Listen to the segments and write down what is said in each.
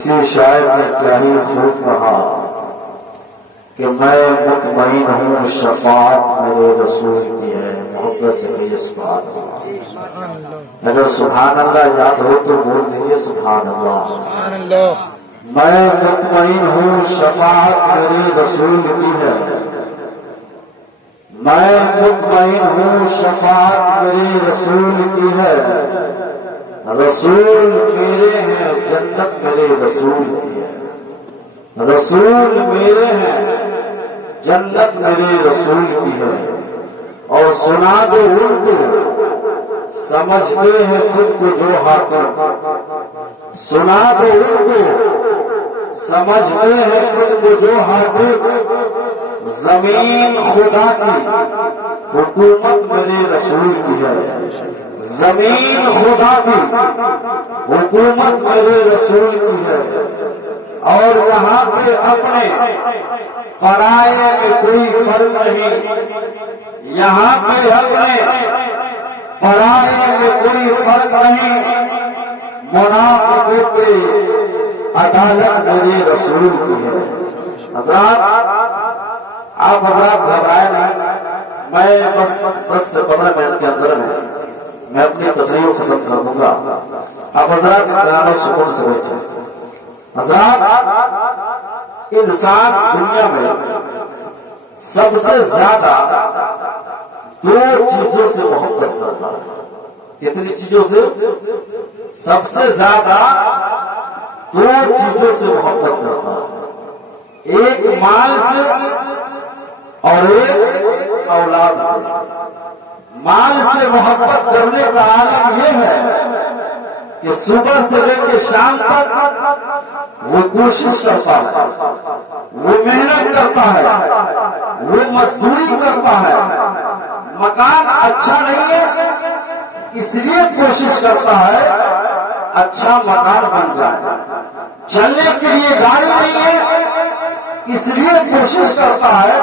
کسی شاعر نے کیا ہی خوب کہا کہ میں مطمئن ہوں شفاعت میرے رسول کی ہے، محبت سے میری اس بات اگر سبحان اللہ یاد ہو تو بول دیجیے سبحان اللہ۔ میں مطمئن ہوں شفاعت میرے رسول کی ہے، میں مطمئن ہوں شفاعت میرے رسول کی ہے، رسول میرے ہیں جنت میرے رسول کی ہے، رسول میرے ہیں جنت میرے رسول کی ہے۔ اور سنا دو اردو سمجھتے ہیں خود کو جو حاکم، سنا دو اردو سمجھتے ہیں خود کو جو حاکم، زمین خدا کی حکومت میرے رسول کی ہے، زمین خدا کی حکومت میرے رسول کی ہے۔ اور یہاں پہ اپنے پرائے میں کوئی فرق نہیں، یہاں پہ اپنے پرائے میں کوئی فرق نہیں، منافقوں پہ عدالت میرے رسول کی ہے۔ حضرات آپ حضرات گھبرائے نہیں، میں بس 10 سے 15 منٹ کے اندر میں اپنی تقریر ختم کر دوں گا، آپ حضرات اطمینان و سکون سے بیٹھیں۔ حضرات انسان دنیا میں سب سے زیادہ 2 چیزوں سے محبت کرتا ہے۔ کتنی چیزوں سے؟ سب سے زیادہ 2 چیزوں سے محبت کرتا ہے، ایک مال سے اور ایک اولاد سے۔ مال سے محبت کرنے کا عالم یہ ہے کہ صبح سے لے کے شام تک وہ کوشش کرتا ہے، وہ محنت کرتا ہے، وہ مزدوری کرتا ہے۔ مکان اچھا نہیں ہے اس لیے کوشش کرتا ہے اچھا مکان بن جائے، چلنے کے لیے گاڑی نہیں ہے اس لیے کوشش کرتا ہے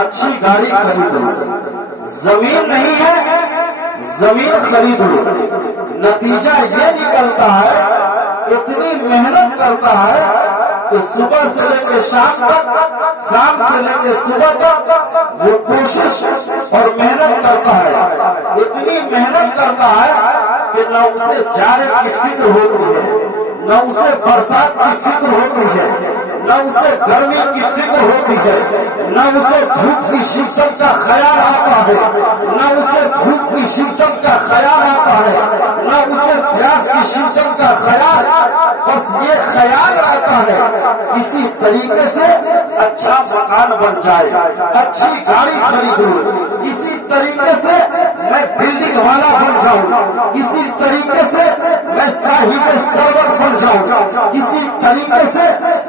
اچھی گاڑی خرید لو، زمین نہیں ہے زمین خرید لو۔ نتیجہ یہ نکلتا ہے اتنی محنت کرتا ہے کہ صبح سے لے کے شام تک، شام سے لے کے صبح تک وہ کوشش اور محنت کرتا ہے، اتنی محنت کرتا ہے کہ نہ اسے جانے کی فکر ہوتی ہے، نہ اسے برسات کی فکر ہوتی ہے، نہ اسے گرمی کی فکر ہوتی ہے، نہ اسے دھوپ کی شدت کا خیال آتا ہے، نہ اسے دھوپ کی شدت کا خیال آتا ہے، نہ اسے پیاس کی شدت کا خیال، بس یہ خیال آتا ہے اسی طریقے سے اچھا مکان بن جائے، اچھی گاڑی خرید لوں، اسی طریقے سے میں بلڈنگ والا بن جاؤں، اسی طریقے سے میں صاحب ثروت بن جاؤں، اسی طریقے سے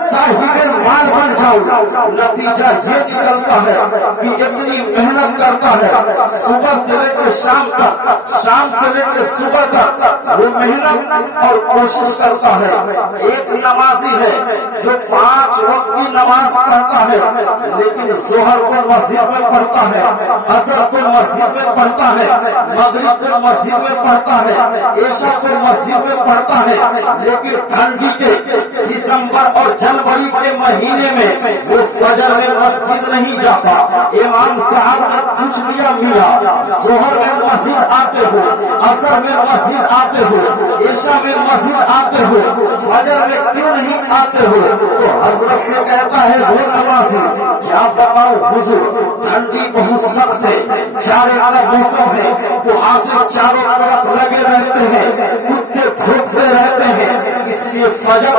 صاحب مال بن جاؤں۔ نتیجہ یہ نکلتا ہے کہ اتنی محنت کرتا ہے صبح سے لے کے شام تک، شام سے لے کے صبح تک وہ محنت اور کوشش کرتا ہے۔ ایک نمازی ہے جو 5 وقت کی نماز پڑھتا ہے لیکن ظہر کو مسجد میں پڑھتا ہے، عصر کو مسجد میں پڑھتا ہے، مغرب کو مسجد میں پڑھتا ہے، عشاء کو مسجد میں پڑھتا ہے، لیکن ٹھنڈی کے دسمبر اور جنوری کے مہینے میں وہ فجر میں مسجد نہیں جاتا۔ امام صاحب نے پوچھ لیا میاں ظہر میں مسجد آتے ہو، عصر میں مسجد آتے ہو، عشاء میں مسجد آتے ہو، فجر میں کیوں نہیں آتے ہو؟ تو حضرت سے کہتا ہے وہ نمازی کیا بتاؤ حضور، ٹھنڈی بہت سخت ہے، جاڑے کا موسم ہے، کحاسے چاروں طرف لگے رہتے ہیں، کتے بھوکتے رہتے ہیں، اس لیے فجر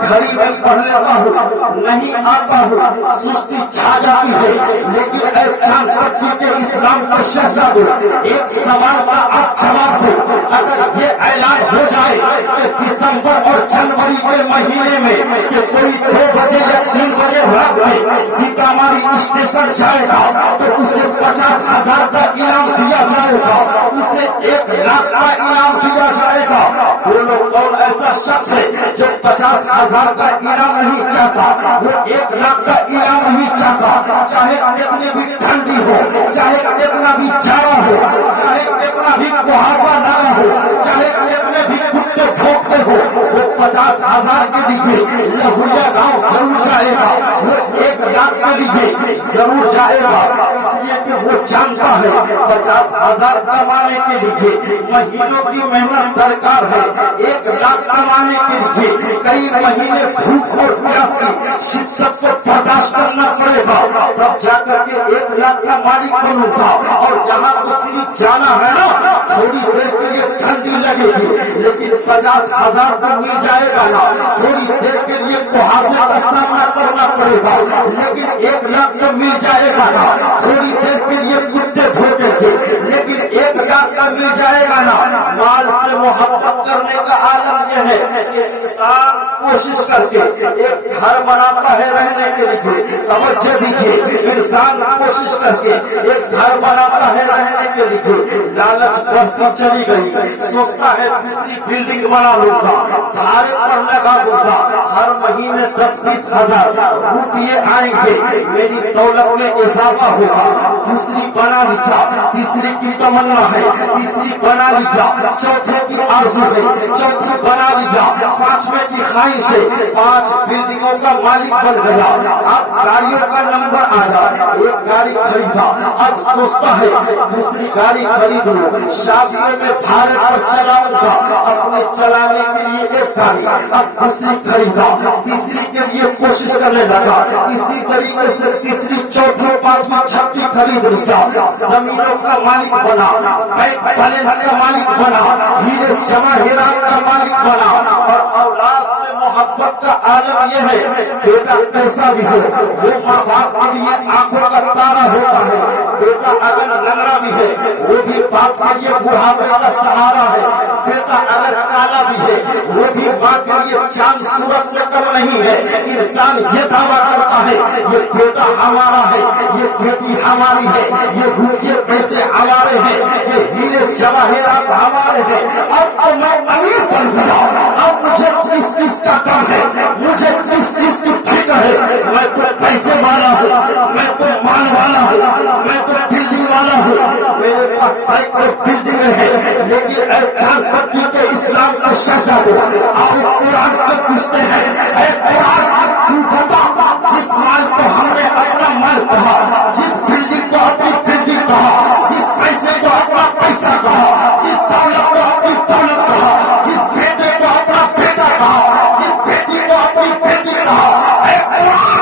گھڑی میں پڑھ لیتا ہوں، نہیں آتا ہوں، سستی چھا جاتی ہے۔ لیکن اے چاند پتی کے اسلام کا شہزادو، ایک سوال کا آپ جواب دو، اگر یہ اعلان ہو جائے کہ دسمبر اور جنوری کے مہینے میں کہ کوئی 2 بجے یا 3 بجے رات میں سیتامڑھی اسٹیشن جائے گا تو اسے 50,000 کا انعام دیا جائے گا، اسے 1 لاکھ کا انعام دیا جائے گا۔ بولو کون ایسا شخص ہے جو 50,000 کا انعام نہیں چاہتا، وہ 1 لاکھ کا انعام نہیں چاہتا؟ چاہے کتنی بھی ٹھنڈی ہو، چاہے کتنا بھی جاڑا ہو، چاہے کتنا بھی کہاسا نہ ہو، چاہے کتنے بھی کتے بھونکتے ہو وہ 50,000 کے لیجیے لہویا گاؤں ضرور جائے گا، وہ 1 لاکھ کے لیجیے ضرور جائے گا، اس لیے کہ وہ جانتا ہے 50,000 کمانے کے لیے مہینوں کی محنت درکار ہے، 1 لاکھ کمانے کے لیے کئی مہینے بھوک اور پیاس کی شدت کو برداشت کرنا پڑے گا، تب جا کر کے 1 لاکھ کا مالک بنوں گا۔ اور یہاں تو صرف جانا ہے نا، تھوڑی دیر کے لیے ٹھنڈی لگے گی لیکن 50,000 کو مل جائے گا نا، تھوڑی دیر کے لیے کوہاسے کا سامنا کرنا پڑے گا لیکن 1 لاکھ تو مل جائے گا نا، تھوڑی دیر کے لیے کتے بھونکیں گے لیکن 1 لاکھ کا مل جائے گا نا۔ مال سے محبت کرنے کا عالم یہ ہے کہ انسان کوشش کر کے ایک گھر بناتا ہے رہنے کے لیے، توجہ دیجیے، انسان کوشش کر کے ایک گھر بناتا ہے رہنے کے لیے، لالچ بڑھتی چلی گئی، سوچتا ہے دوسری بلڈنگ بنا لوں گا، بھاڑے پر لگا دوں گا، ہر مہینے 10-20 ہزار روپیے آئیں گے، میری دولت میں اضافہ ہوگا، دوسری بنا لکھا، تیسری کی تمنا ہے، تیسری بنا لکھا، چوتھے کی آرزو ہے، چوتھی بنا لکھا، 5ویں کی خواہش ہے، 5 بلڈنگوں کا مالک بن گیا، اب گاڑیوں کا نمبر آیا، 1 گاڑی خریدا، اب سوچتا ہے دوسری گاڑی خرید لوں، شادی میں بھاڑے پر چلاؤں گا، اپنے چلانے کے لیے 1 گاڑی، اب دوسری خریدا، تیسری کے لیے کوشش کرنے لگا، اسی طریقے سے تیسری، چوتھی، 5ویں، 6ویں خرید لیا، زمینوں کا مالک بنا، بینک بیلنس کا مالک بنا، ہیرے جواہرات کا مالک بنا، اور اولاد سے محبت کا عالم یہ ہے بیٹا کیسا بھی ہو وہ ماں باپ کے لیے آنکھوں کا تارا ہوتا ہے، بیٹا اگر لنگڑا بھی ہے وہ بھی باپ کے لیے بڑھاپے کا سہارا ہے، بیٹا اگر کالا بھی ہے وہ بھی ماں کے لیے چاند سورج سے کم نہیں ہے۔ انسان یہ دعویٰ کرتا ہے یہ بیٹا ہمارا ہے، یہ بیٹی ہماری ہے، یہ روپیے پیسے ہمارے ہیں، یہ ہیرے جواہرات ہمارے ہیں، اب میں امیر بن گیا، اب مجھے کس چیز کا کم ہے، مجھے کس چیز کی فکر ہے، میں تو پیسے والا ہوں، میں تو مال والا ہوں، میں تو بلڈنگ والا ہوں، میرے پاس سینکڑوں بلڈنگیں ہیں، لیکن اے چاند پتی کے اسلام کا شہزادہ آپ قرآن سے پوچھتے ہیں، اے قرآن تو بتا جس مال کو ہم نے اپنا مال کہا، جس بلڈنگ کو اپنی بلڈنگ کہا، جس پیسے کو اپنا پیسہ کہا، جس دولت کو اپنی دولت کہا، جس بیٹے کو اپنا بیٹا کہا، جس بیٹی کو اپنی بیٹی کہا، اے قرآن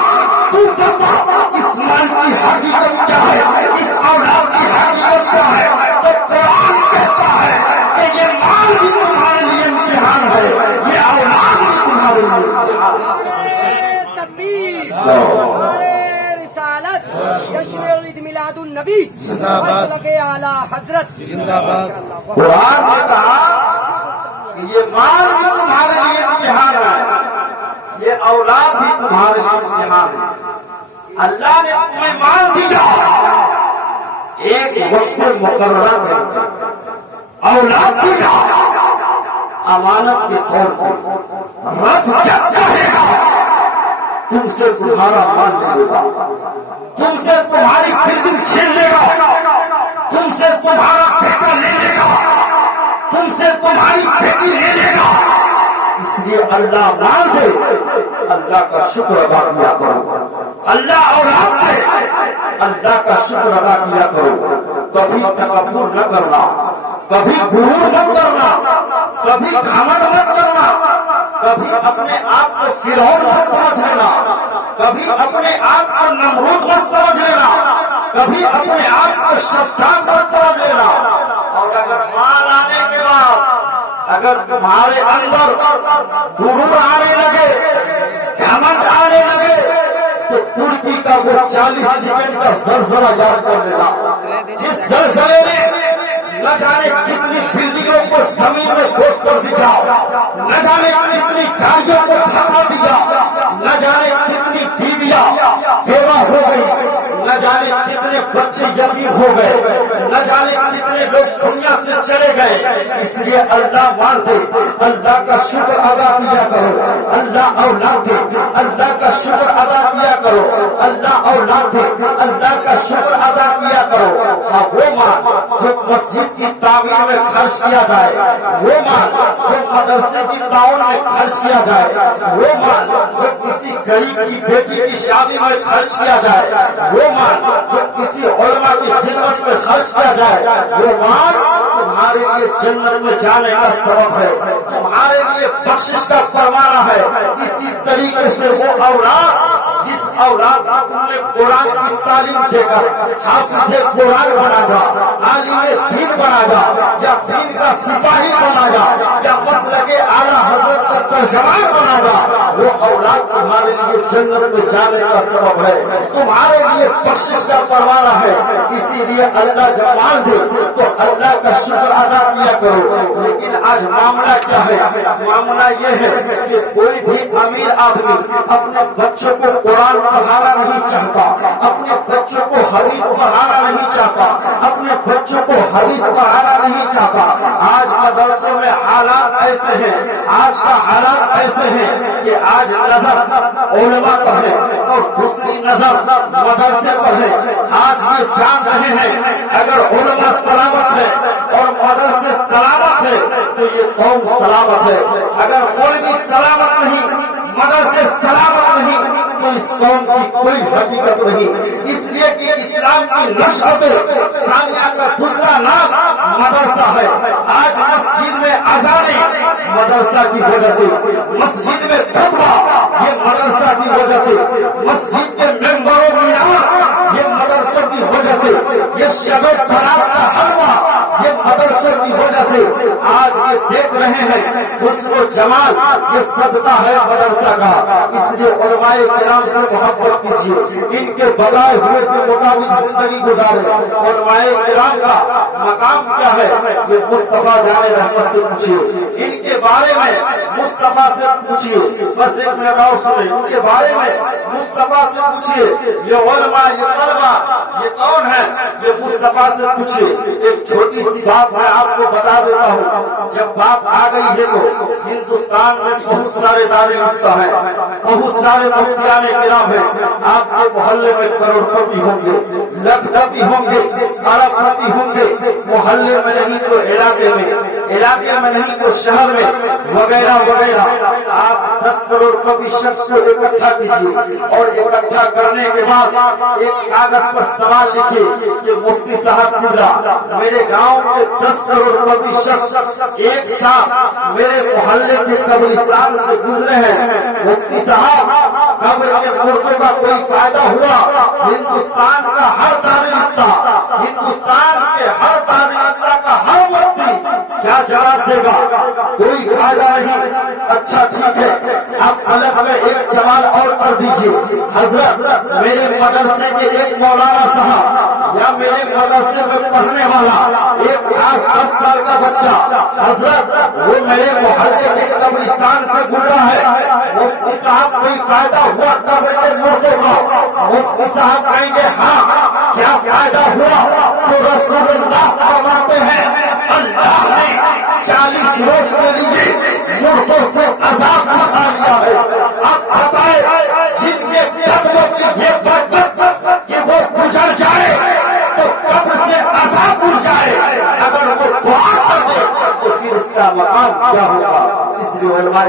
تو بتا اس مال کی حقیقت کیا ہے، اس اولاد کی حقیقت کیا ہے؟ تو قرآن کہتا ہے کہ یہ مال بھی تمہارے لیے امتحان ہے، یہ اولاد بھی تمہارے لیے امتحان ہے۔ رسالت جشن عید میلاد النبی مسلک اعلی حضرت قرآن نے کہا کہ یہ مال بھی تمہارے لیے امتحان ہے، یہ اولاد بھی تمہارے لیے امتحان ہے۔ اللہ نے تمہیں مال دیا ایک وقت مقررہ میں، اولاد دیا امانت کے طور پر، رب جب کہے گا تم سے تمہارا مال لے لے گا، تم سے تمہاری بلڈنگ چھین لے گا، تم سے تمہارا بیٹا لے لے گا، تم سے تمہاری بیٹی لے لے گا، اس لیے اللہ مال دے اللہ کا شکر ادا کیا کرو، اللہ اولاد دے اللہ کا شکر ادا کیا کرو، کبھی تکبر نہ کرنا، کبھی غرور مت کرنا، کبھی گھمنڈ مت کرنا، کبھی اپنے آپ کو فرعون مت سمجھ لینا، کبھی اپنے آپ کو نمرود مت سمجھ لینا، کبھی اپنے آپ کو شیطان مت سمجھ لینا۔ اور اگر مال آنے کے بعد اگر تمہارے اندر غرور آنے لگے، گھمنڈ آنے لگے، تو ترکی کا وہ 40 سیکنڈ کا زلزلہ یاد کر لینا، جس زلزلے نے نہ جانے کتنی بلڈنگوں کو زمین میں گھوس کر دیا، نہ جانے کتنی گاڑیوں کو دھسا دیا، نہ جانے کتنی بیویاں بیوہ ہو گئی، نہ جانے کتنے بچے یتیم ہو گئے، نہ جانے کتنے لوگ دنیا سے چلے گئے، اس لیے اللہ مان دے، اللہ کا شکر ادا کیا کرو، اللہ اولاد دے، اللہ کا شکر ادا کیا کرو، اللہ اولاد دے، اللہ کا شکر ادا کیا کرو۔ وہ مال جو مسجد کی تعمیر میں خرچ کیا جائے، وہ مال جو مدرسے کی تعاون میں خرچ کیا جائے، وہ مال جو کسی غریب کی بیٹی کی شادی میں خرچ کیا جائے، وہ مال جو کسی علماء کی خدمت میں خرچ کیا جائے، وہ مال تمہارے لیے جنت میں جانے کا سبب ہے، تمہارے لیے بخشش کا فرمانا ہے۔ اسی طریقے سے وہ اولاد جس اولاد کو تم نے قرآن کی تعلیم دے کر حافظ قرآن بنا گا، عالم دین بنا گا، یا دین کا سپاہی بنا گا، یا مسلک اعلیٰ حضرت کا ترجمان بنا گا، وہ اولاد تمہارے لیے جنت میں جانے کا سبب ہے، تمہارے لیے بخشش کا فرمانا ہے۔ اسی لیے اللہ جب مان دے تو اللہ کا شکر ادا کیا کرو۔ لیکن آج معاملہ کیا ہے؟ معاملہ یہ ہے کہ کوئی بھی امیر آدمی اپنے بچوں کو قرآن پڑھانا نہیں چاہتا، اپنے بچوں کو حدیث پڑھانا نہیں چاہتا، اپنے بچوں کو حدیث پڑھانا نہیں چاہتا۔ آج مدرسوں میں حالات ایسے ہیں، آج کا حالات ایسے ہیں کہ آج نظر علماء پر ہے اور دوسری نظر مدرسے پر ہے۔ آج یہ جان رہے ہیں اگر علماء سلامت ہے اور مدرسے سلامت ہے تو یہ قوم سلامت ہے، اگر مولوی سلامت نہیں، مدرسے سلامت نہیں تو اس قوم کی کوئی حقیقت نہیں۔ اس لیے کہ اسلام کی نشأت ثانیہ کا دوسرا نام مدرسہ ہے۔ آج مسجد میں اذانیں مدرسہ کی وجہ سے، مسجد میں خطبہ یہ مدرسہ کی وجہ سے، مسجد کے ممبر و مینار یہ مدرسوں کی وجہ سے، یہ شب برات کا حلوہ یہ مدرسوں کی وجہ سے۔ آج یہ دیکھ رہے ہیں حسن و جمال یہ صدقہ ہے مدرسہ کا۔ اس لیے علماء کرام سے محبت کیجیے، ان کے بتائے ہوئے کے مطابق زندگی گزارے۔ علماء کرام کا مقام کیا ہے یہ مصطفیٰ جان رحمت سے پوچھیے، ان کے بارے میں مصطفیٰ سے پوچھیے، بس ایک نگاہ سنیں، ان کے بارے میں مصطفیٰ سے پوچھیے۔ یہ علماء یہ طلبہ یہ کون ہے یہ مصطفیٰ سے پوچھیے۔ ایک چھوٹی سی بات میں آپ کو بتا دیتا ہوں، جب بات آ گئی ہے تو ہندوستان میں بہت سارے دارے لکھتا ہے، بہت سارے مفتیان کرام ہیں۔ آپ کے محلے میں کروڑ پتی ہوں گے، لکھ پتی ہوں گے، ارب پتی ہوں گے، محلے میں نہیں تو علاقے میں نہیں تو شہر میں وغیرہ وغیرہ۔ آپ 10 کروڑ پتی شخص کو اکٹھا کیجیے اور اکٹھا کرنے کے بعد ایک کاغذ پر سوال لکھیے کہ مفتی صاحب گزرا میرے گاؤں کے 10 کروڑ پتی شخص ایک ساتھ میرے محلے کے قبرستان سے گزرے ہیں، مفتی صاحب قبر کے مردوں کا کوئی فائدہ ہوا؟ ہندوستان کا ہر دارالفتہ، ہندوستان کے ہر دارالفتہ کا ہر مفتی کیا جواب دے گا؟ کوئی فائدہ نہیں۔ اچھا ٹھیک ہے، آپ الگ میں ایک سوال اور کر دیجیے، حضرت میرے مدرسے کے ایک مولانا صاحب یا میرے مدرسے میں پڑھنے والا ایک 8-10 سال کا بچہ، حضرت وہ میرے محلے کے قبرستان سے گزرا ہے، مفتی صاحب کوئی فائدہ ہوا قبر کے مردوں کا؟ مفتی صاحب کہیں گے ہاں، کیا فائدہ ہوا؟ تو رسول اللہ فرماتے ہیں اللہ نے 40 روز کے لیے مردوں سے عذاب اٹھا لیا ہے۔ اب بتائے جن کے قدموں کی یہ برکت کہ وہ گزر جائے تو قبر سے عذاب اٹھ جائے، اگر وہ دعا کر دے تو پھر اس کا مقام کیا ہوگا؟ اس لیے علماء